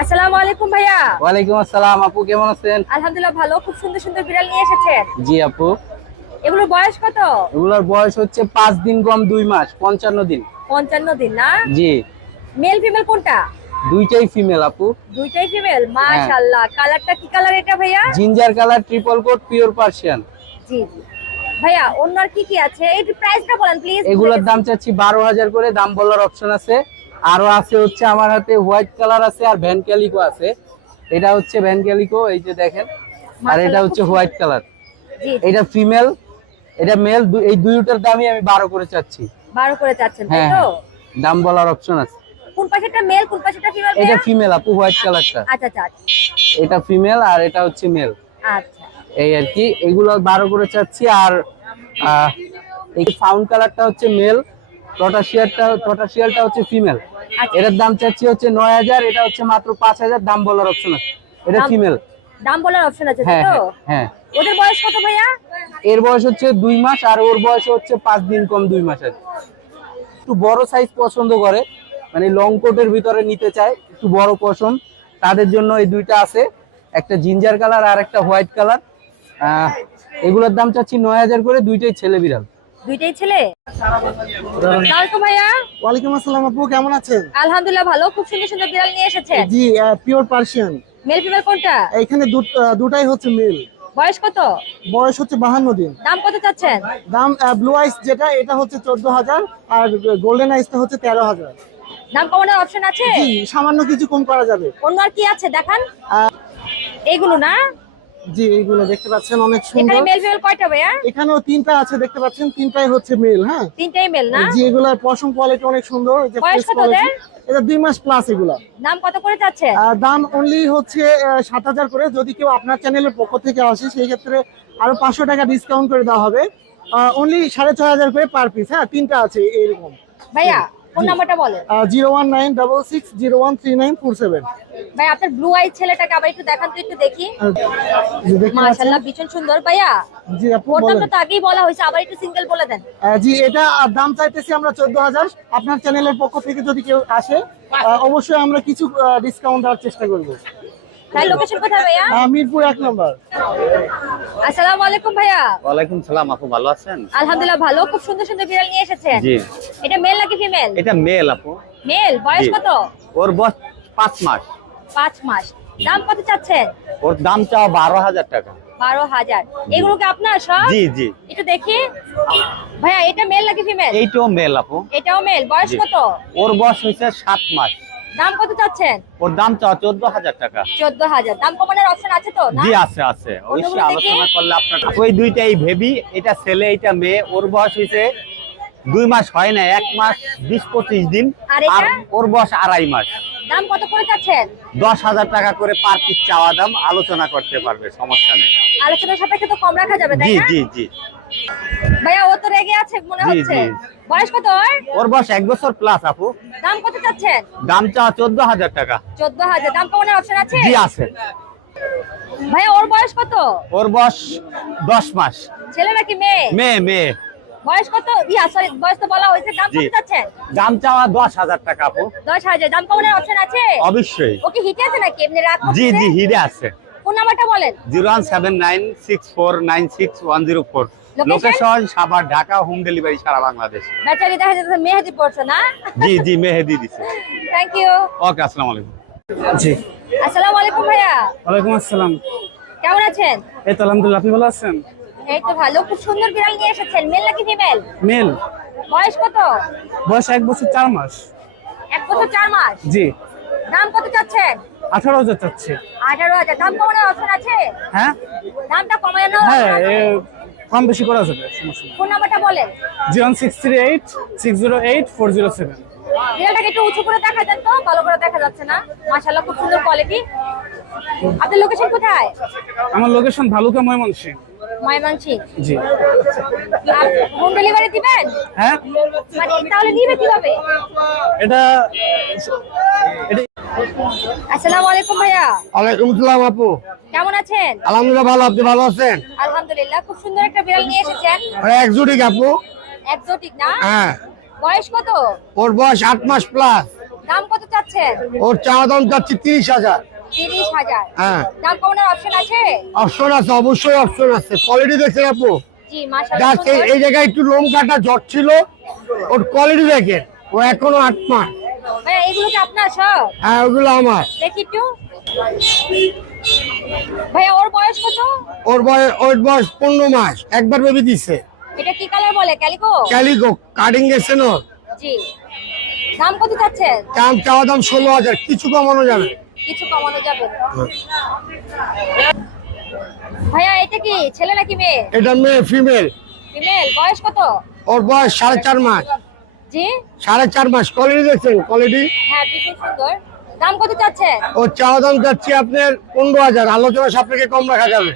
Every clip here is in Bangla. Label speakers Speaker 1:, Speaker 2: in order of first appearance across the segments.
Speaker 1: আসসালামু আলাইকুম ভাইয়া।
Speaker 2: ওয়ালাইকুম আসসালাম আপু কেমন আছেন?
Speaker 1: আলহামদুলিল্লাহ ভালো খুব সুন্দর সুন্দর বিড়াল নিয়ে এসেছেন
Speaker 2: জি আপু।
Speaker 1: এগুলোর বয়স কত?
Speaker 2: এগুলোর বয়স হচ্ছে দিন কম মাস পঞ্চান্ন দিন।
Speaker 1: পঞ্চান্ন দিন না?
Speaker 2: জি।
Speaker 1: মেল ফিমেল কোনটা?
Speaker 2: দুইটাই ফিমেল আপু।
Speaker 1: দুইটাই ফিমেল মাশাআল্লাহ। কালারটা কি কালার এটা ভাইয়া?
Speaker 2: Ginger colour triple coat pure Persian
Speaker 1: জি জি। ভাইয়া অন্য আর কি কি আছে? এই প্রাইসটা বলেন প্লিজ
Speaker 2: এগুলোর দাম চাচ্ছি বারো হাজার করে দাম বলার অপশন আছে। আরও আছে হচ্ছে আমার হাতে হোয়াইট কালার আছে আর ভ্যান ক্যালিকো আছে। এটা হচ্ছে ভ্যান ক্যালিকো এই যে দেখেন। আর এটা হচ্ছে হোয়াইট কালার এটা ফিমেল এটা মেল এই দুইটার দামই আমি বারো করে চাচ্ছি।
Speaker 1: বারো করে চাচ্ছেন তাই
Speaker 2: হ্যাঁ
Speaker 1: তো?
Speaker 2: হ্যাঁ। দাম বলার অপশন আছে।
Speaker 1: কোন পাশেটা মেল কোন পাশেটা ফিমেল
Speaker 2: এটা ফিমেল আপু হোয়াইট কালারটা
Speaker 1: আচ্ছা আচ্ছা আচ্ছা।
Speaker 2: এটা ফিমেল আর এটা হচ্ছে মেল
Speaker 1: আচ্ছা।
Speaker 2: এই আর কি এগুলো বারো করে চাচ্ছি আর এই ফাউন্ড কালারটা হচ্ছে মেল টটাশিয়ারটা টটাশিয়ালটা হচ্ছে ফিমেল। এটার দাম চাচ্ছি হচ্ছে নয় হাজার এটা হচ্ছে মাত্র পাঁচ হাজার দাম বলার অপশন আছে। এটা ফিমেল
Speaker 1: দাম বলার অপশন আছে
Speaker 2: হ্যাঁ
Speaker 1: তো?
Speaker 2: হ্যাঁ, হ্যাঁ।
Speaker 1: ওদের বয়স কত ভাইয়া?
Speaker 2: এর বয়স হচ্ছে দুই মাস আর ওর বয়স হচ্ছে পাঁচ দিন কম দুই মাস কি। একটু বড় সাইজ পছন্দ করে মানে লং কোটের ভিতরে নিতে চায় একটু বড় পশম তাদের জন্য এই দুইটা আছে। একটা জিঞ্জার কালার আর একটা হোয়াইট কালার এগুলোর দাম চাচ্ছি নয় হাজার করে দুইটাই ছেলে বিড়াল।
Speaker 1: দুইটাই ছেলে? তো ভাইয়া?
Speaker 3: ওয়ালাইকুম আসসালাম আপু কেমন আছেন?
Speaker 1: আলহামদুলিল্লাহ ভালো খুব সুন্দর সুন্দর বিড়াল নিয়ে এসেছেন।
Speaker 3: জি পিওর পার্সিয়ান
Speaker 1: মেল ফিমেল কোনটা?
Speaker 3: এখানে দুটাই হচ্ছে মিল
Speaker 1: বয়স কত?
Speaker 3: বয়স হচ্ছে বাহান্ন দিন।
Speaker 1: দাম কত চাচ্ছেন?
Speaker 3: দাম ব্লু আইস যেটা এটা হচ্ছে চোদ্দ হাজার আর গোল্ডেন আইসটা হচ্ছে তেরো হাজার।
Speaker 1: দাম কমানোর অপশন আছে?
Speaker 3: জি সামান্য কিছু কম করা যাবে।
Speaker 1: অন্য আর কি আছে দেখান।
Speaker 3: আহ,
Speaker 1: এইগুলো না?
Speaker 3: জি এইগুলো দেখতে পাচ্ছেন অনেক
Speaker 1: এখানে
Speaker 3: সুন্দর।
Speaker 1: মেল ফিমেল কয়টা ভাইয়া?
Speaker 3: এখানেও তিনটা আছে দেখতে পাচ্ছেন তিনটাই হচ্ছে মেল হ্যাঁ?
Speaker 1: তিনটাই মেল না?
Speaker 3: জি পশম কোয়ালিটি অনেক সুন্দর এই যে। এটা দুই মাস প্লাস এগুলা।
Speaker 1: দাম কত করে
Speaker 3: আহ, দাম অনলি হচ্ছে সাত হাজার করে। যদি কেউ আপনার চ্যানেলের পক্ষ থেকে আসে সেই ক্ষেত্রে আরও পাঁচশো টাকা ডিসকাউন্ট করে দেওয়া হবে। অনলি সাড়ে ছয় হাজার করে পার পিস হ্যাঁ তিনটা আছে এরকম
Speaker 1: ভাইয়া ফোন নাম্বারটা বলেন।
Speaker 3: Zero one nine double six zero one three nine four seven.
Speaker 1: ভাই আপনার ব্লু আই ছেলেটাকে আবার একটু দেখান তো একটু দেখি। মাশাআল্লাহ ভীষণ সুন্দর। ভাইয়া
Speaker 3: জি আপু বলেন।
Speaker 1: তো আগেই বলা হয়েছে আবার একটু সিঙ্গেল বলে দেন।
Speaker 3: জি এটা দাম চাইতেছি আমরা চোদ্দ হাজার। আপনার চ্যানেলের পক্ষ থেকে যদি কেউ আসে অবশ্যই আমরা কিছু ডিসকাউন্ট দেওয়ার চেষ্টা করব।
Speaker 1: ভাই লোকেশন কোথায় ভাইয়া?
Speaker 3: মিরপুর এক নম্বর।
Speaker 1: আসসালামু আলাইকুম ভাইয়া।
Speaker 4: ওয়ালাইকুম সালাম আপু ভালো আছেন?
Speaker 1: আলহামদুলিল্লাহ ভালো খুব সুন্দর সুন্দর বিড়াল নিয়ে এসেছেন।
Speaker 4: জি।
Speaker 1: এটা মেল নাকি ফিমেল
Speaker 4: এটা মেল আপু।
Speaker 1: মেল বয়স কত?
Speaker 4: ওর বয়স পাঁচ মাস।
Speaker 1: পাঁচ মাস। দাম কত চাচ্ছেন?
Speaker 4: ওর দাম চাও বারো হাজার টাকা।
Speaker 1: বারো হাজার। এগুলো কি আপনার সব?
Speaker 4: জি জি।
Speaker 1: একটু দেখি। ভাইয়া এটা মেল নাকি ফিমেল
Speaker 4: এইটাও মেল আপু।
Speaker 1: এটাও মেল বয়স কত?
Speaker 4: ওর বয়স হয়েছে সাত মাস।
Speaker 1: দাম কত চাচ্ছেন?
Speaker 4: ওর দাম চাও চোদ্দ হাজার টাকা।
Speaker 1: চোদ্দ হাজার। দাম কমানোর অপশন আছে তো না?
Speaker 4: জি আছে আছে। অবশ্যই আলোচনা করলে আপনার ওই দুইটাই ভেবি এটা ছেলে এটা মেয়ে। ওর বয়স হয়েছে দুই মাস হয় না এক মাস বিশ পঁচিশ দিন।
Speaker 1: আর
Speaker 4: ওর বয়স আড়াই মাস।
Speaker 1: দাম কত করে চাচ্ছেন?
Speaker 4: দশ হাজার টাকা করে পার পিস চাওয়া দাম আলোচনা করতে পারবে সমস্যা নেই।
Speaker 1: আলোচনার সাপেক্ষে তো কম রাখা যাবে তাই
Speaker 4: জি জি জি।
Speaker 1: ভাইয়া ও তো রেগে আছে মনে হচ্ছে। বয়স কত ওর?
Speaker 4: ওর বয়স বছর প্লাস আপু।
Speaker 1: দাম কত চাচ্ছেন?
Speaker 4: দাম চা 14000 টাকা।
Speaker 1: 14000 দাম কমানোর অপশন আছে?
Speaker 4: জি আছে।
Speaker 1: ওর বয়স কত?
Speaker 4: ওর বয়স 10 মাস।
Speaker 1: ছেলে নাকি মেয়ে?
Speaker 4: মেয়ে মেয়ে।
Speaker 1: বয়স কত? সরি বয়স তো বলা হয়েছে। দাম কত চাচ্ছেন?
Speaker 4: দাম চাওয়া 10000 টাকা আপু।
Speaker 1: 10000 দাম কমানোর অপশন আছে?
Speaker 4: অবশ্যই।
Speaker 1: ওকে হিটে আছে নাকি? এমনি রাত
Speaker 4: জি জি হিটে আছে।
Speaker 1: ফোন নাম্বারটা বলেন। 01796496104
Speaker 4: location Savar Dhaka home delivery সারা বাংলাদেশ।
Speaker 1: বেচারি দেখা যাচ্ছে মেহেদি পড়ছে না?
Speaker 4: জি জি মেহেদি দিছে।
Speaker 1: থ্যাংক ইউ
Speaker 4: ওকে আসসালামু আলাইকুম।
Speaker 3: জি।
Speaker 1: আসসালামু আলাইকুম ভাইয়া।
Speaker 3: ওয়ালাইকুম আসসালাম।
Speaker 1: কেমন আছেন?
Speaker 3: এই তো আলহামদুলিল্লাহ আপনি ভালো আছেন?
Speaker 1: এই তো ভালো খুব সুন্দর বিড়াল নিয়ে এসেছেন। মেল নাকি ফিমেল?
Speaker 3: মেল
Speaker 1: বয়স কত?
Speaker 3: বয়স এক বছর চার মাস।
Speaker 1: এক বছর চার মাস?
Speaker 3: জি।
Speaker 1: দাম কত চাচ্ছেন?
Speaker 3: আঠারো হাজার চাচ্ছি।
Speaker 1: আঠারো হাজার। দাম কমানোর অপশন আছে?
Speaker 3: হ্যাঁ।
Speaker 1: দামটা কমানোর
Speaker 3: হ্যাঁ কম বেশি করা যাবে সমস্যা
Speaker 1: ফোন নাম্বারটা বলেন।
Speaker 3: Zero six three eight six zero eight four zero seven.
Speaker 1: বিড়ালটাকে একটু উঁচু করে দেখা যান তো ভালো করে দেখা যাচ্ছে না। মাশাআল্লাহ খুব সুন্দর কোয়ালিটি আপনার লোকেশন কোথায়?
Speaker 3: আমার লোকেশন ভালুকা ময়মনসিং
Speaker 1: ময়মনসিং
Speaker 3: জি।
Speaker 1: হোম ডেলিভারি দিবেন?
Speaker 3: হ্যাঁ।
Speaker 1: মানে তাহলে নিবে কীভাবে?
Speaker 3: এটা এটা
Speaker 1: আসসালামু আলাইকুম ভাইয়া।
Speaker 5: ওয়ালাইকুম সালাম আপু।
Speaker 1: কেমন আছেন?
Speaker 5: আলহামদুলিল্লাহ ভালো আপনি ভালো আছেন?
Speaker 1: আলহামদুলিল্লাহ খুব সুন্দর একটা বিড়াল নিয়ে এসেছেন।
Speaker 5: একজুটিক আপু।
Speaker 1: একজোটিক না?
Speaker 5: হ্যাঁ।
Speaker 1: বয়স কত?
Speaker 5: ওর বয়স আট মাস প্লাস
Speaker 1: দাম কত চাচ্ছেন?
Speaker 5: ওর চাওয়া দাম যাচ্ছে তিরিশ হাজার। হ্যাঁ।
Speaker 1: দাম কমানোর অপশন আছে?
Speaker 5: অপশন আছে অবশ্যই অপশন আছে। কোয়ালিটি দেখছেন আপু?
Speaker 1: জি মাশাআল্লাহ
Speaker 5: এই জায়গায় একটু লোম কাটা জ্বর ছিল। ওর কোয়ালিটি দেখেন। ও এখনও আট মাস।
Speaker 1: ভাইয়া এগুলো কি আপনার সব?
Speaker 5: হ্যাঁ ওগুলো আমার।
Speaker 1: দেখি একটু। ভাইয়া ওর বয়স কত?
Speaker 5: ওর বয়স ওর বয়স পনেরো মাস। একবার বেবি দিছে।
Speaker 1: এটা কি কালার বলে ক্যালিকো?
Speaker 5: ক্যালিকো কাটিং গেছে না
Speaker 1: জি। দাম কত
Speaker 5: দাম চাওয়া দাম ষোলো হাজার। কিছু কমানো যাবে।
Speaker 1: কিছু কমানো যাবে ভাইয়া এটা কি ছেলে নাকি মেয়ে?
Speaker 5: এটা মেয়ে ফিমেল।
Speaker 1: ফিমেল বয়স কত?
Speaker 5: ওর বয়স সাড়ে চার মাস।
Speaker 1: জি?
Speaker 5: সাড়ে চার মাস কোয়ালিটি দেখছেন কোয়ালিটি
Speaker 1: হ্যাঁ ভীষণ সুন্দর। দাম কত চাচ্ছেন
Speaker 5: ওর চাওয়া দাম যাচ্ছে আপনার পনেরো হাজার। আলোচনা সাপেক্ষে কম রাখা যাবে।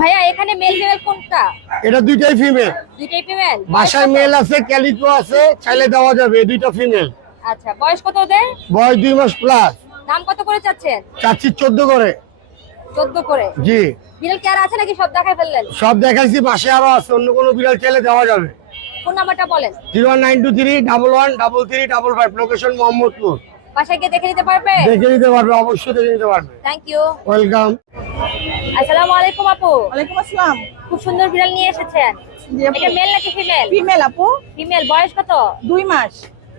Speaker 1: ভাইয়া এখানে মেল ফিমেল কোনটা?
Speaker 5: এটা দুইটাই ফিমেল
Speaker 1: দুইটাই ফিমেল
Speaker 5: বাসায় মেল আছে ক্যালিকো আছে চাইলে দেওয়া যাবে দুইটা ফিমেল
Speaker 1: আচ্ছা বয়স কত ওদের?
Speaker 5: বয়স দুই মাস প্লাস
Speaker 1: দাম কত করে চাচ্ছেন?
Speaker 5: চাচ্ছি চোদ্দ করে।
Speaker 1: চোদ্দ করে?
Speaker 5: জি।
Speaker 1: বিড়াল কি আর আছে নাকি সব দেখাই ফেললেন?
Speaker 5: সব দেখাইছি বাসে আরও আছে অন্য কোনো বিড়াল চাইলে দেওয়া যাবে।
Speaker 1: ফোন নাম্বারটা বলেন।
Speaker 5: Zero nine two three double one double three double five location Mohammadpur.
Speaker 1: বাসায় গিয়ে দেখে নিতে পারবে?
Speaker 5: দেখে নিতে পারবে অবশ্যই দেখে নিতে পারবে।
Speaker 1: থ্যাংক ইউ
Speaker 5: ওয়েলকাম
Speaker 1: আসসালামু আলাইকুম আপু।
Speaker 6: ওয়ালাইকুম আসসালাম।
Speaker 1: খুব সুন্দর বিড়াল নিয়ে এসেছেন। এটা মেল নাকি ফিমেল
Speaker 6: ফিমেল আপু।
Speaker 1: ফিমেল বয়স কত?
Speaker 6: দুই মাস।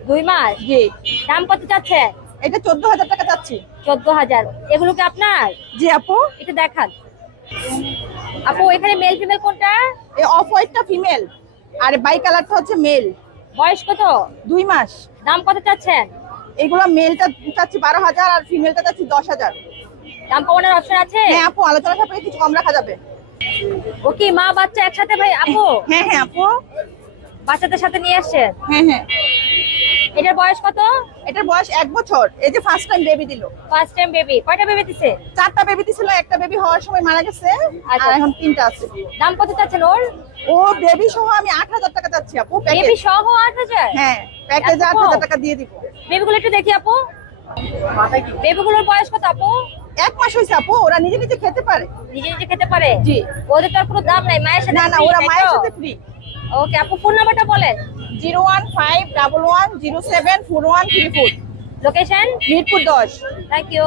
Speaker 1: দুই মাস?
Speaker 6: জি।
Speaker 1: দাম কত চাচ্ছেন
Speaker 6: এটা চোদ্দ হাজার টাকা চাচ্ছি।
Speaker 1: চোদ্দ হাজার এগুলো কি আপনার?
Speaker 6: জি আপু।
Speaker 1: একটু দেখান। আপু এখানে মেল ফিমেল কোনটা?
Speaker 6: এই অফ হোয়াইটটা ফিমেল আর বাই কালারটা হচ্ছে মেল।
Speaker 1: বয়স কত?
Speaker 6: দুই মাস।
Speaker 1: দাম কত চাচ্ছেন?
Speaker 6: এগুলো মেলটা চাচ্ছি বারো হাজার আর ফিমেলটা চাচ্ছি দশ হাজার।
Speaker 1: দাম কমানোর অপশন আছে?
Speaker 6: হ্যাঁ আপু আলোচনা সাপেক্ষে কিছু কম রাখা যাবে।
Speaker 1: ও কি মা বাচ্চা একসাথে ভাই আপু?
Speaker 6: হ্যাঁ হ্যাঁ আপু।
Speaker 1: বাচ্চাদের সাথে নিয়ে আসছে
Speaker 6: হ্যাঁ হ্যাঁ।
Speaker 1: এটার বয়স কত?
Speaker 6: এটার বয়স এক বছর। এই যে ফার্স্ট টাইম বেবি দিল।
Speaker 1: ফার্স্ট টাইম বেবি কয়টা বেবি দিছে?
Speaker 6: চারটা বেবি দিছিল একটা বেবি হওয়ার সময় মারা গেছে আর
Speaker 1: আচ্ছা।
Speaker 6: এখন তিনটা আছে।
Speaker 1: দাম কত চাচ্ছেন ওর?
Speaker 6: ও বেবি সহ আমি আট হাজার টাকা চাচ্ছি আপু
Speaker 1: বেবি সহ আট হাজার?
Speaker 6: হ্যাঁ প্যাকেজে
Speaker 1: এত
Speaker 6: আট
Speaker 1: কম?
Speaker 6: হাজার টাকা দিয়ে দিব।
Speaker 1: বেবিগুলো একটু দেখি আপু। বেবিগুলোর বয়স কত আপু?
Speaker 6: এক মাস হয়েছে আপু ওরা নিজে নিজে খেতে পারে।
Speaker 1: নিজে নিজে খেতে পারে?
Speaker 6: জি।
Speaker 1: ওদের তো আর কোনো দাম নাই মায়ের সাথে
Speaker 6: না না ওরা মায়ের সাথে ফ্রি
Speaker 1: ওকে আপু ফোন নাম্বারটা বলেন।
Speaker 6: Zero one five double one zero seven four one three four.
Speaker 1: Location
Speaker 6: Mirpur দশ।
Speaker 1: থ্যাংক ইউ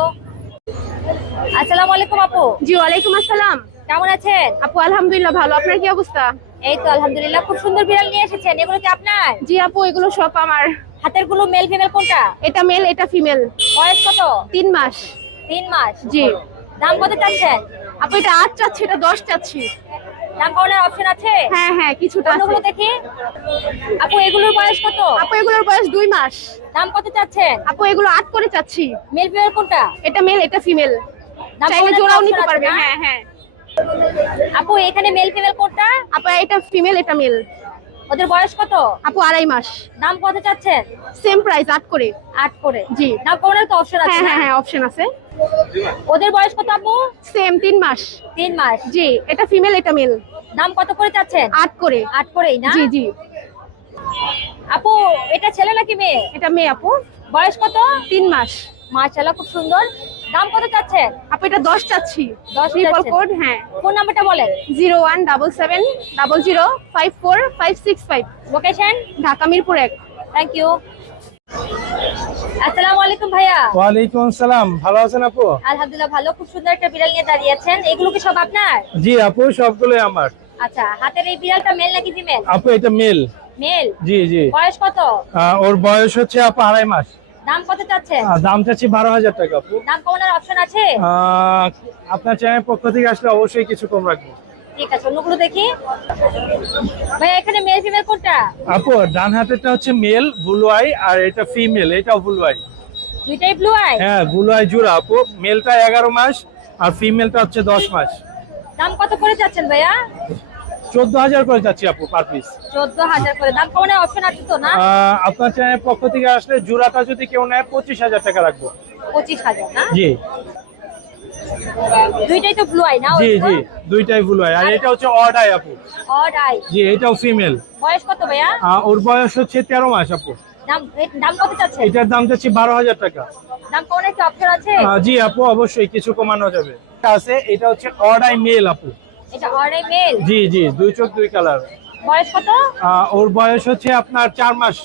Speaker 1: আসসালামু আলাইকুম আপু।
Speaker 7: জি ওয়ালাইকুম আসসালাম।
Speaker 1: কেমন আছেন?
Speaker 7: আপু আলহামদুলিল্লাহ ভালো। আপনার কি অবস্থা?
Speaker 1: এই তো আলহামদুলিল্লাহ খুব সুন্দর বিড়াল নিয়ে এসেছেন। এগুলো কি আপনার?
Speaker 7: জি আপু এগুলো সব আমার।
Speaker 1: হাতেরগুলো মেল ফিমেল কোনটা?
Speaker 7: এটা মেল এটা ফিমেল
Speaker 1: বয়স কত?
Speaker 7: তিন মাস।
Speaker 1: তিন মাস।
Speaker 7: জি।
Speaker 1: দাম কত চাচ্ছেন?
Speaker 7: আপু এটা আট চাচ্ছি এটা দশ চাচ্ছি।
Speaker 1: দাম কমানোর অপশন আছে?
Speaker 7: হ্যাঁ হ্যাঁ কিছুটা আছে।
Speaker 1: দেখি। আপু এগুলোর বয়স কত?
Speaker 7: আপু এগুলোর বয়স দুই মাস।
Speaker 1: দাম কত চাচ্ছেন?
Speaker 7: আপু এগুলো আট করে চাচ্ছি।
Speaker 1: মেল ফিমেল কোনটা?
Speaker 7: এটা মেল এটা ফিমেল চাইলে জোড়াও নিতে পারবে। হ্যাঁ হ্যাঁ।
Speaker 1: আপু এখানে মেল ফিমেল কোনটা?
Speaker 7: আপু এটা ফিমেল এটা মেল
Speaker 1: ওদের বয়স কত?
Speaker 7: আপু আড়াই মাস।
Speaker 1: দাম কত চাচ্ছেন?
Speaker 7: সেম প্রাইস আট করে।
Speaker 1: আট করে।
Speaker 7: জি।
Speaker 1: দাম কমানোর তো অপশন আছে
Speaker 7: হ্যাঁ হ্যাঁ হ্যাঁ অপশন আছে।
Speaker 1: ওদের বয়স কত আপু?
Speaker 7: সেম তিন মাস।
Speaker 1: তিন মাস।
Speaker 7: জি এটা ফিমেল এটা মেল
Speaker 1: দাম কত করে চাচ্ছেন?
Speaker 7: আট করে।
Speaker 1: আট করেই না?
Speaker 7: জি জি।
Speaker 1: আপু এটা ছেলে নাকি মেয়ে?
Speaker 7: এটা মেয়ে আপু।
Speaker 1: বয়স কত?
Speaker 7: তিন মাস।
Speaker 1: মাশাআল্লাহ খুব সুন্দর। দাম কত চাচ্ছেন?
Speaker 7: আপু এটা দশ চাচ্ছি।
Speaker 1: দশ
Speaker 7: ট্রিপল কোড হ্যাঁ।
Speaker 1: ফোন নাম্বারটা বলেন।
Speaker 7: Zero one double seven double zero five four five six five.
Speaker 1: Location
Speaker 7: Dhaka Mirpur এক।
Speaker 1: থ্যাংক ইউ আসসালামু আলাইকুম ভাইয়া।
Speaker 2: ওয়ালাইকুম আসসালাম। ভালো আছেন আপু?
Speaker 1: আলহামদুলিল্লাহ ভালো। খুব সুন্দর একটা বিড়াল নিয়ে দাঁড়িয়ে আছেন। এগুলো কি সব আপনার?
Speaker 2: জি আপু সবগুলো আমার।
Speaker 1: আচ্ছা হাতের এই বিড়ালটা মেল নাকি ফিমেল
Speaker 2: আপু এটা মেল
Speaker 1: মেল
Speaker 2: জি জি।
Speaker 1: বয়স কত?
Speaker 2: ওর বয়স হচ্ছে আপু আড়াই মাস।
Speaker 1: দাম কত চাচ্ছেন
Speaker 2: দাম চাচ্ছি বারো হাজার টাকা আপু।
Speaker 1: দাম কমানোর অপশন আছে?
Speaker 2: আপনার চ্যানেল পক্ষ থেকে আসলে অবশ্যই কিছু কম রাখব।
Speaker 1: ঠিক আছে অন্যগুলো দেখি। ভাইয়া এখানে মেল ফিমেল কোনটা?
Speaker 2: আপু ডান হাতেরটা হচ্ছে মেল বুলুয়াই আর এটা ফিমেল এটাও বুলুয়াই
Speaker 1: দুইটাই ব্লু আই
Speaker 2: হ্যাঁ বুলুয়াই জোড়া আপু। মেলটা এগারো মাস আর ফিমেলটা হচ্ছে দশ মাস।
Speaker 1: দাম কত করে চাচ্ছেন ভাইয়া?
Speaker 2: চোদ্দ হাজার করে যাচ্ছি আপু পার পিস
Speaker 1: চোদ্দ হাজার করে। দাম কমানোর অপশন আছে তো না?
Speaker 2: আপনার চ্যানেল পক্ষ থেকে আসলে জোড়াটা যদি কেউ নেয় পঁচিশ হাজার টাকা রাখব।
Speaker 1: পঁচিশ হাজার না?
Speaker 2: জি।
Speaker 1: দুইটাই তো ব্লু আই না
Speaker 2: জি জি দুইটাই বুলুয়াই আর এটা হচ্ছে অর্ডাই আপু।
Speaker 1: অড আই
Speaker 2: জি এটাও ফিমেল
Speaker 1: বয়স কত ভাইয়া?
Speaker 2: ওর বয়স হচ্ছে তেরো মাস আপু।
Speaker 1: দাম দাম কত চাচ্ছেন?
Speaker 2: এটার দাম বারো হাজার টাকা।
Speaker 1: দাম কমানোর কি অপশন আছে?
Speaker 2: জি আপু অবশ্যই কিছু কমানো যাবে। এটা আছে এটা হচ্ছে অর্ডাই মেল আপু।
Speaker 1: এটা অড আই মেল
Speaker 2: জি জি দুই চোখ দুই কালার
Speaker 1: বয়স কত?
Speaker 2: ওর বয়স হচ্ছে আপনার চার মাস।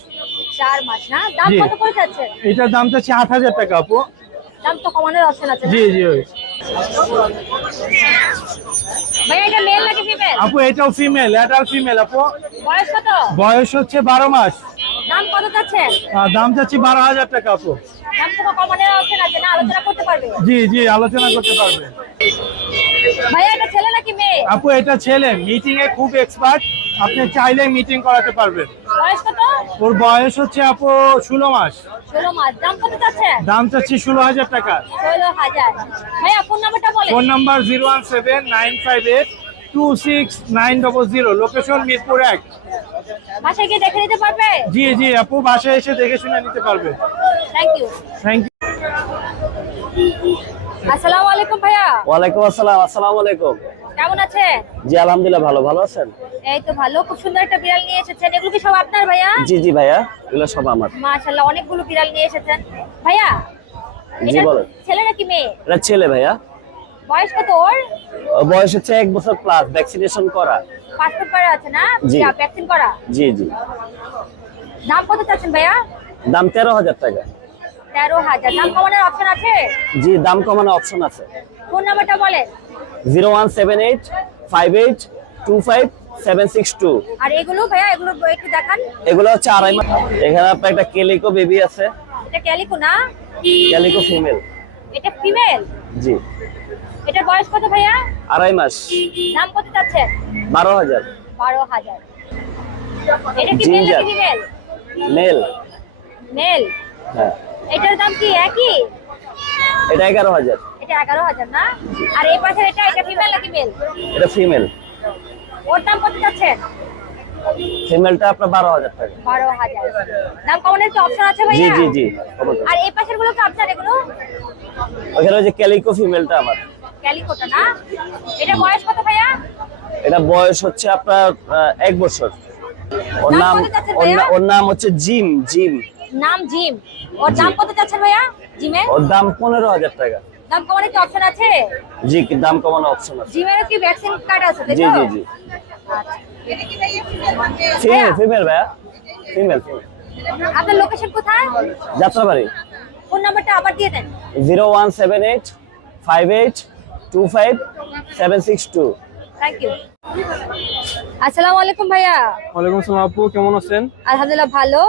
Speaker 1: চার মাস না? দাম কত করে যাচ্ছে
Speaker 8: এটার দাম চাচ্ছি আট হাজার টাকা আপু।
Speaker 1: দাম তো কমানোর অপশন আছে
Speaker 8: জি জি আপু এটাও ফিমেল অ্যাডাল্ট ফিমেল আপু।
Speaker 1: বয়স কত?
Speaker 8: বয়স হচ্ছে বারো মাস।
Speaker 1: দাম কত যাচ্ছে?
Speaker 8: দাম চাচ্ছি বারো হাজার টাকা আপু। জি জি আলোচনা করতে পারবে।
Speaker 1: ভাইয়া এটা ছেলে নাকি মেয়ে?
Speaker 8: আপু এটা ছেলে মিটিং এ খুব এক্সপার্ট আপনি চাইলে মিটিং করাতে পারবেন। ওর বয়স হচ্ছে আপু ষোলো মাস।
Speaker 1: দাম
Speaker 8: চাচ্ছি? ষোলো হাজার টাকা।
Speaker 1: Phone
Speaker 8: number zero one seven nine five eight two six nine double zero. Location Mirpur এক।
Speaker 1: বাসায় গিয়ে দেখে নিতে পারবে?
Speaker 8: জি জি আপু বাসায় এসে দেখে শুনে নিতে পারবে।
Speaker 1: থ্যাংক ইউ
Speaker 8: থ্যাংক ইউ
Speaker 1: আসসালামু আলাইকুম ভাইয়া।
Speaker 9: ওয়ালাইকুম আসসালাম আসসালামু আলাইকুম।
Speaker 1: কেমন আছে
Speaker 9: জি আলহামদুলিল্লাহ ভালো ভালো আছেন?
Speaker 1: এই তো ভালো খুব সুন্দর একটা বিড়াল নিয়ে এসেছেন। এগুলো কি সব আপনার ভাইয়া?
Speaker 9: জি জি ভাইয়া এগুলো সব আমার।
Speaker 1: মাশাআল্লাহ অনেকগুলো বিড়াল নিয়ে এসেছেন। ভাইয়া
Speaker 9: জি, বলেন।
Speaker 1: ছেলে নাকি মেয়ে?
Speaker 9: এটা ছেলে ভাইয়া।
Speaker 1: বয়স কত ওর?
Speaker 9: বয়স হচ্ছে এক বছর প্লাস ভ্যাকসিনেশন করা।
Speaker 1: পাসপোর্ট করা আছে না?
Speaker 9: জি।
Speaker 1: ভ্যাকসিন করা?
Speaker 9: জি জি।
Speaker 1: দাম কত চাচ্ছেন ভাইয়া?
Speaker 9: দাম তেরো হাজার টাকা।
Speaker 1: তেরো হাজার। দাম কমানোর অপশন আছে?
Speaker 9: জি দাম কমানোর অপশন আছে।
Speaker 1: ফোন নাম্বারটা বলেন।
Speaker 9: Zero one seven eight five eight two five seven six two.
Speaker 1: আর এগুলো ভাইয়া এগুলো একটু দেখান।
Speaker 9: এগুলো হচ্ছে আড়াই মাস এখানে আপনার একটা কেলিকো বেবি আছে।
Speaker 1: এটা ক্যালিকো না?
Speaker 9: ক্যালিকো ফিমেল
Speaker 1: এটা ফিমেল
Speaker 9: জি।
Speaker 1: এটা বয়স কত ভাইয়া?
Speaker 9: আড়াই মাস।
Speaker 1: দাম কত চাচ্ছেন
Speaker 9: বারো হাজার।
Speaker 1: বারো হাজার। এটা কি মেল
Speaker 9: মেল
Speaker 1: মেল
Speaker 9: হ্যাঁ।
Speaker 1: এটার দাম কি একই?
Speaker 9: এটা এগারো হাজার।
Speaker 1: এটা এগারো হাজার না? আর এই পাশের এটা এটা ফিমেল নাকি মেল
Speaker 9: এটা ফিমেল
Speaker 1: ওর দাম কত চাচ্ছেন
Speaker 9: ফিমেলটা আপনার বারো হাজার টাকা।
Speaker 1: বারো হাজার। দাম কমানোর কি অপশন আছে
Speaker 9: জি
Speaker 1: ভাইয়া?
Speaker 9: জি জি অবশ্যই।
Speaker 1: আর এই পাশেরগুলো কি আপনার এগুলো?
Speaker 9: ওখানে ওই যে ক্যালিকো ফিমেলটা আমার।
Speaker 1: ক্যালিকোটা না? এটা বয়স কত ভাইয়া?
Speaker 9: এটা বয়স হচ্ছে আপনার এক বছর। ওর
Speaker 1: নাম
Speaker 9: ওর নাম হচ্ছে জিম জিম।
Speaker 1: নাম জিম। ওর দাম কত চাচ্ছেন ভাইয়া? জিমের?
Speaker 9: ওর দাম পনেরো হাজার টাকা।
Speaker 1: দাম কমানোর কি অপশন আছে?
Speaker 9: জি কি দাম কমানো অপশন আছে।
Speaker 1: জিমেরও কি ভ্যাকসিন কার্ড আছে
Speaker 9: জি জি জি। ফিমেল ফিমেল ভাইয়া। ফিমেল
Speaker 1: আপনার লোকেশন কোথায়?
Speaker 9: যাত্রাবাড়ি।
Speaker 1: ফোন নাম্বারটা আবার দিয়ে দেন।
Speaker 9: Zero one seven eight five eight two five seven six two.
Speaker 1: Thank you আসসালামু আলাইকুম ভাইয়া।
Speaker 10: ওয়ালাইকুম আসসালাম আপু কেমন আছেন?
Speaker 1: আলহামদুলিল্লাহ ভালো।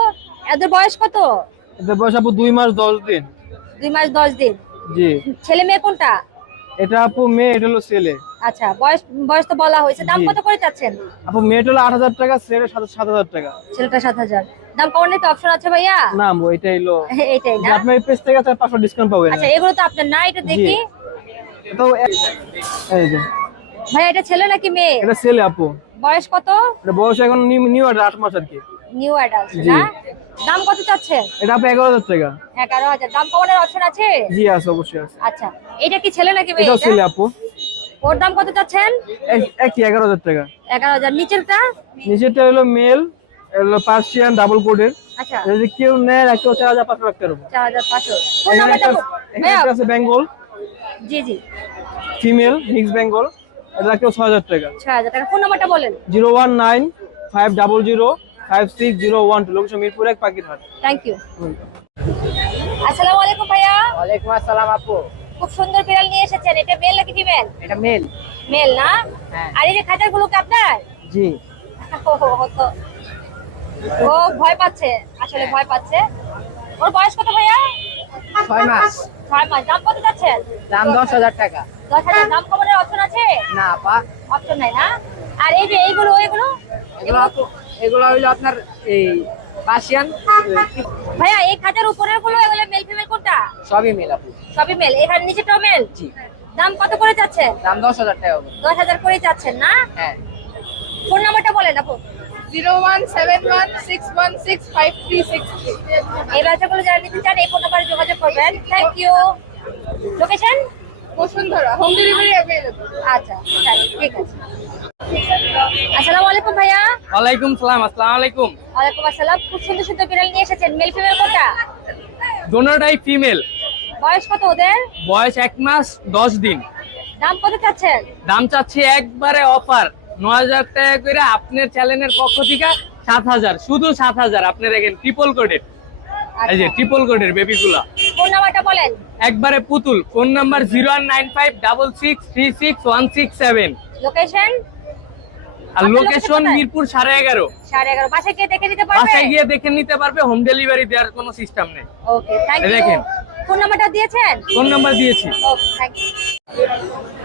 Speaker 1: এদের বয়স কত?
Speaker 10: এদের বয়স আপু দুই মাস দশ দিন।
Speaker 1: দুই মাস দশ দিন।
Speaker 10: জি।
Speaker 1: ছেলে মেয়ে কোনটা?
Speaker 10: এটা আপু মেয়ে এটা হলো ছেলে।
Speaker 1: আচ্ছা বয়স বয়স তো বলা হয়েছে। দাম কত করে চাচ্ছেন?
Speaker 10: আপু মেয়েটা হলো আট হাজার টাকা ছেলে সাত সাত হাজার টাকা।
Speaker 1: ছেলেটা সাত হাজার। দাম কমানোর তো অপশন আছে ভাইয়া।
Speaker 10: না আপু এটা হলো।
Speaker 1: এইটাই
Speaker 10: যে
Speaker 1: না
Speaker 10: আপনার পেজ থেকে আছে পাঁচশো ডিসকাউন্ট পাবেন।
Speaker 1: আচ্ছা এগুলো তো আপনার না এটা দেখি।
Speaker 10: এক- এই যে।
Speaker 1: ভাইয়া এটা ছেলে নাকি মেয়ে?
Speaker 10: এটা ছেলে আপু।
Speaker 1: বয়স কত?
Speaker 10: বয়স এখন নিউ- আট মাস আর কি।
Speaker 1: New adult. না? দাম কত চাচ্ছেন
Speaker 10: এটা আপু এগারো হাজার টাকা।
Speaker 1: এগারো হাজার। দাম কমানোর অপশন আছে?
Speaker 10: জি আছে অবশ্যই আছে।
Speaker 1: আচ্ছা এটা কি ছেলে নাকি মেয়ে এটা?
Speaker 10: ছেলে আপু।
Speaker 1: ওর দাম কত চাচ্ছেন?
Speaker 10: এক- একই এগারো হাজার টাকা?
Speaker 1: এগারো হাজার। নিচেরটা?
Speaker 10: নিচেরটা হলো মেল হলো পার্সিয়ান ডাবল কোডের
Speaker 1: আচ্ছা।
Speaker 10: যদি কেউ নেয় হাজার পাঁচশো রাখতে পারব
Speaker 1: চার হাজার পাঁচশো। ফোন নাম্বারটা
Speaker 10: একটা আছে বেঙ্গল
Speaker 1: জি জি।
Speaker 10: ফিমেল মিক্স বেঙ্গল এটা ছয় হাজার টাকা।
Speaker 1: ছয় হাজার টাকা। ফোন নাম্বারটা বলেন?
Speaker 10: Zero one nine five six zero one two location Mirpur এক পাখিরহাট।
Speaker 1: থ্যাংক ইউ আসসালামু আলাইকুম ভাইয়া।
Speaker 11: ওয়ালাইকুম আসসালাম আপু।
Speaker 1: খুব সুন্দর বিড়াল নিয়ে এসেছেন। এটা মেল নাকি ফিমেল
Speaker 11: এটা মেল
Speaker 1: মেল না?
Speaker 11: হ্যাঁ।
Speaker 1: আর এই যে খাঁচারগুলো কি আপনার?
Speaker 11: জি।
Speaker 1: ও, ভয় পাচ্ছে। আসলে ভয় পাচ্ছে। ওর বয়স কত ভাইয়া?
Speaker 11: ছয় মাস।
Speaker 1: ছয় মাস। দাম কত যাচ্ছেন?
Speaker 11: দাম দশ হাজার টাকা।
Speaker 1: দশ হাজার। দাম কমানোর অপশন আছে?
Speaker 11: না আপা।
Speaker 1: অপশন নাই না? আর এই যে এইগুলো এইগুলো?
Speaker 11: এগুলো হইল আপনার এই পার্সিয়ান
Speaker 1: ভাইয়া এই খাঁচার উপরেরগুলো এগুলো মেল ফিমেল কোনটা?
Speaker 11: সবই মেল আপু।
Speaker 1: সবই মেল এখানে নিচেটাও মেল
Speaker 11: জি।
Speaker 1: দাম কত করে যাচ্ছে?
Speaker 11: দাম দশ হাজার টাকা হবে।
Speaker 1: দশ হাজার করে যাচ্ছেন না?
Speaker 11: হ্যাঁ।
Speaker 1: ফোন নাম্বারটা বলেন আপু।
Speaker 12: Zero one seven one six one six five three six
Speaker 1: এই বাচ্চাগুলো যারা নিতে চান এই ফোন নাম্বারে যোগাযোগ করবেন। Thank you location
Speaker 12: Bashundhara home delivery available
Speaker 1: আচ্ছা ঠিক আছে। আসসালামু আলাইকুম ভাইয়া।
Speaker 13: ওয়ালাইকুম সালাম আসসালামু আলাইকুম।
Speaker 1: ওয়ালাইকুম আসসালাম। খুব সুন্দর সুন্দর বিড়াল নিয়ে এসেছেন। মেল ফিমেল কোনটা?
Speaker 13: দোনোটাই ফিমেল
Speaker 1: বয়স কত ওদের?
Speaker 13: বয়স এক মাস দশ দিন।
Speaker 1: দাম কত চাচ্ছেন?
Speaker 13: দাম চাচ্ছি একবারে অফার ন হাজার টাকা করে আপনার চ্যানেলের পক্ষ থেকে সাত হাজার। শুধু সাত হাজার আপনি দেখেন ট্রিপল কোডের এই যে ট্রিপল কোডের বেবিগুলা
Speaker 1: ফোন নাম্বারটা বলেন।
Speaker 13: একবারে পুতুল। Phone number zero one nine five double six three six one six seven
Speaker 1: location
Speaker 13: আর লোকেশন মিরপুর সাড়ে এগারো।
Speaker 1: সাড়ে এগারো। বাসায় গিয়ে দেখে নিতে পারবে?
Speaker 13: বাসায় গিয়ে দেখে নিতে পারবে হোম ডেলিভারি দেওয়ার কোনো সিস্টেম নেই।
Speaker 1: ওকে থ্যাংক ইউ
Speaker 13: দেখেন।
Speaker 1: ফোন নাম্বারটা দিয়েছেন?
Speaker 13: ফোন নাম্বার দিয়েছি।
Speaker 1: ওকে থ্যাংক ইউ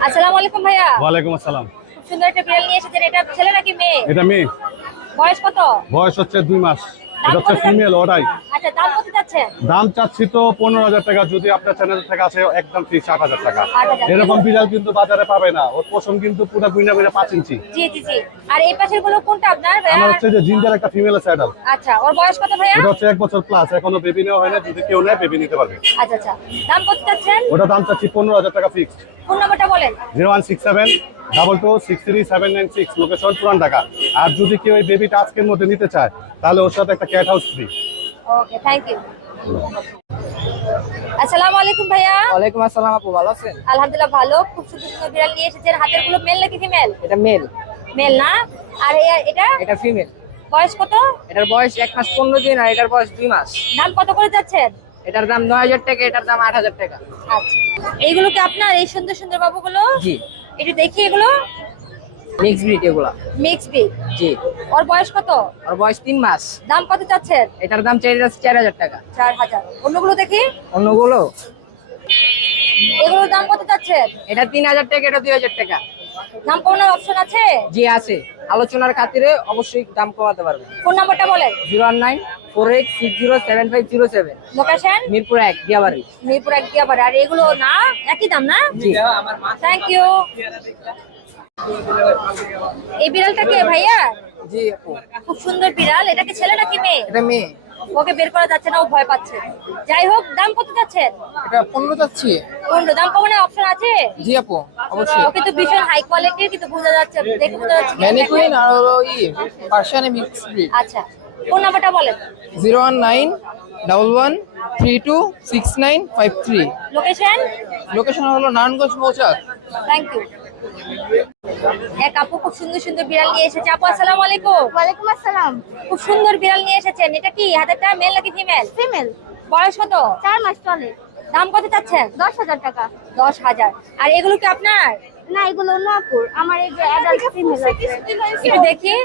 Speaker 1: আসসালামু আলাইকুম ভাইয়া।
Speaker 14: ওয়ালাইকুম আসসালাম।
Speaker 1: সুন্দর একটা বিড়াল নিয়ে এসেছেন। এটা ছেলে নাকি মেয়ে?
Speaker 14: এটা মেয়ে।
Speaker 1: বয়স কত?
Speaker 14: বয়স হচ্ছে দুই মাস। এটা হচ্ছে ফিমেল ওটাই
Speaker 1: দাম
Speaker 14: চাচ্ছি তো পনেরো হাজার টাকা যদি আপনার চ্যানেল থেকে আছে একদম ফ্রি ষাট হাজার টাকা।
Speaker 1: 8,000
Speaker 14: এরকম বিড়াল কিন্তু বাজারে পাবে না। ওর পশম কিন্তু পুরো গুইনা গুইনা পাঁচ ইঞ্চি।
Speaker 1: জি জি জি। আর এই পাশেরগুলো কোনটা আপনার?
Speaker 14: আমার হচ্ছে যে জিঞ্জার একটা ফিমেল আছে অ্যাডাল্ট
Speaker 1: আচ্ছা ওর বয়স কত ভাইয়া?
Speaker 14: এটা হচ্ছে এক বছর প্লাস এখনও বেবি নেওয়া হয় না যদি কেউ নেয় বেবি নিতে পারবে।
Speaker 1: আচ্ছা আচ্ছা। দাম কত যাচ্ছেন?
Speaker 14: ওটা দাম চাচ্ছি পনেরো হাজার টাকা ফিক্সড
Speaker 1: ফোন নাম্বারটা বলেন।
Speaker 14: Zero one six seven double two six three seven nine six location Puran Dhaka. আর যদি কেউ এই বেবিটা আজকের মধ্যে নিতে চায় তাহলে ওর সাথে একটা cat house free
Speaker 1: okay thank you আসসালামু আলাইকুম ভাইয়া।
Speaker 11: ওয়ালাইকুম আসসালাম আপু ভালো আছেন?
Speaker 1: আলহামদুলিল্লাহ ভালো। খুব সুন্দর সুন্দর বিড়াল নিয়ে এসেছেন। হাতেরগুলো মেল নাকি ফিমেল
Speaker 11: এটা মেল
Speaker 1: মেল না? আর এটা?
Speaker 11: এটা ফিমেল
Speaker 1: বয়স কত?
Speaker 11: এটার বয়স এক মাস পনেরো দিন আর এটার বয়স দুই মাস।
Speaker 1: দাম কত করে যাচ্ছেন?
Speaker 11: এটার দাম নয় হাজার টাকা এটার দাম আট হাজার টাকা।
Speaker 1: আচ্ছা। এইগুলো কি আপনার এই সুন্দর সুন্দর বাবুগুলো?
Speaker 11: জি।
Speaker 1: একটু দেখি এগুলো?
Speaker 11: মিক্স ব্রিড এগুলো।
Speaker 1: মিক্স ব্রিড
Speaker 11: জি।
Speaker 1: ওর বয়স কত?
Speaker 11: ওর বয়স তিন মাস।
Speaker 1: দাম কত চাচ্ছেন?
Speaker 11: এটার দাম চাই চার হাজার টাকা।
Speaker 1: চার হাজার। অন্যগুলো দেখি।
Speaker 11: অন্যগুলো?
Speaker 1: এগুলোর দাম কত চাচ্ছেন?
Speaker 11: এটা তিন হাজার টাকা এটা দুই হাজার টাকা।
Speaker 1: দাম কমানোর অপশন আছে?
Speaker 11: জি আছে। আলোচনার খাতিরে অবশ্যই দাম কমাতে পারবেন।
Speaker 1: ফোন নাম্বারটা বলেন।
Speaker 11: Zero one nine four eight six zero seven five zero seven.
Speaker 1: Location?
Speaker 11: Mirpur এক দিয়াবাড়ি
Speaker 1: মিরপুর এক গিয়াবাড়ি আর এগুলো না একই দাম না? থ্যাংক ইউ এই বিড়ালটা কে ভাইয়া?
Speaker 11: জি
Speaker 1: খুব সুন্দর বিড়াল। এটা কি ছেলে নাকি মেয়ে?
Speaker 11: এটা মেয়ে।
Speaker 1: ওকে বের করা যাচ্ছে না ও ভয় পাচ্ছে। যাই হোক দাম কত যাচ্ছেন
Speaker 11: এটা পনেরো যাচ্ছি।
Speaker 1: কোনটা দাম কমানোর অপশন আছে?
Speaker 11: জি আপু অবশ্যই।
Speaker 1: ওকে তো ভীষণ হাই কোয়ালিটির কিন্তু বোঝা যাচ্ছে দেখে বোঝা যাচ্ছে
Speaker 11: ম্যানিকুইন আর হলো ই পার্সিয়ান মিক্স ব্রিড
Speaker 1: আচ্ছা ফোন নাম্বারটা বলেন।
Speaker 11: Zero one nine double one three two six nine five three.
Speaker 1: Location
Speaker 11: location হলো নারায়ণগঞ্জ মৌচাক।
Speaker 1: থ্যাংক ইউ এক আপু খুব সুন্দর সুন্দর বিড়াল নিয়ে এসেছে। আপু আসসালামু আলাইকুম।
Speaker 7: ওয়ালাইকুম আসসালাম।
Speaker 1: খুব সুন্দর বিড়াল নিয়ে এসেছেন। এটা কি হাতেরটা মেল নাকি ফিমেল
Speaker 7: ফিমেল
Speaker 1: বয়স কত?
Speaker 7: চার মাস চলে।
Speaker 1: দাম কত চাচ্ছেন?
Speaker 7: দশ হাজার টাকা।
Speaker 1: দশ হাজার। আর এগুলো কি আপনার?
Speaker 7: না এগুলো নপুর। আমার এই যে অ্যাডাল্ট ফিমেল আছে।
Speaker 1: একটু দেখি।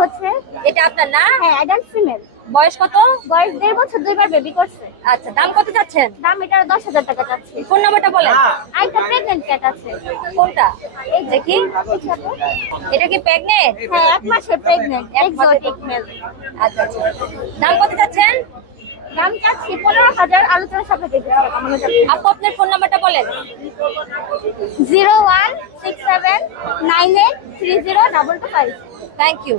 Speaker 7: হচ্ছে
Speaker 1: এটা আপনার না?
Speaker 7: হ্যাঁ অ্যাডাল্ট ফিমেল
Speaker 1: বয়স কত?
Speaker 7: বয়স দেড় বছর দুইবার বেবি করছে।
Speaker 1: আচ্ছা দাম কত চাচ্ছেন
Speaker 7: দাম এটা দশ হাজার টাকা চাচ্ছি
Speaker 1: ফোন নাম্বারটা বলেন।
Speaker 7: আরেকটা প্রেগনেন্ট ক্যাট আছে।
Speaker 1: কোনটা? এই দেখি। এটা কি প্রেগনেন্ট
Speaker 7: হ্যাঁ এক মাসের প্রেগনেন্ট
Speaker 1: এক
Speaker 7: এক্সোটিক মেল
Speaker 1: আচ্ছা আচ্ছা। দাম কত চাচ্ছেন
Speaker 7: দাম চাচ্ছি পনেরো হাজার আলোচনা সাপেক্ষে
Speaker 1: আপু আপনার ফোন নাম্বারটা বলেন।
Speaker 7: Zero one six seven nine eight three zero double two five.
Speaker 1: Thank you.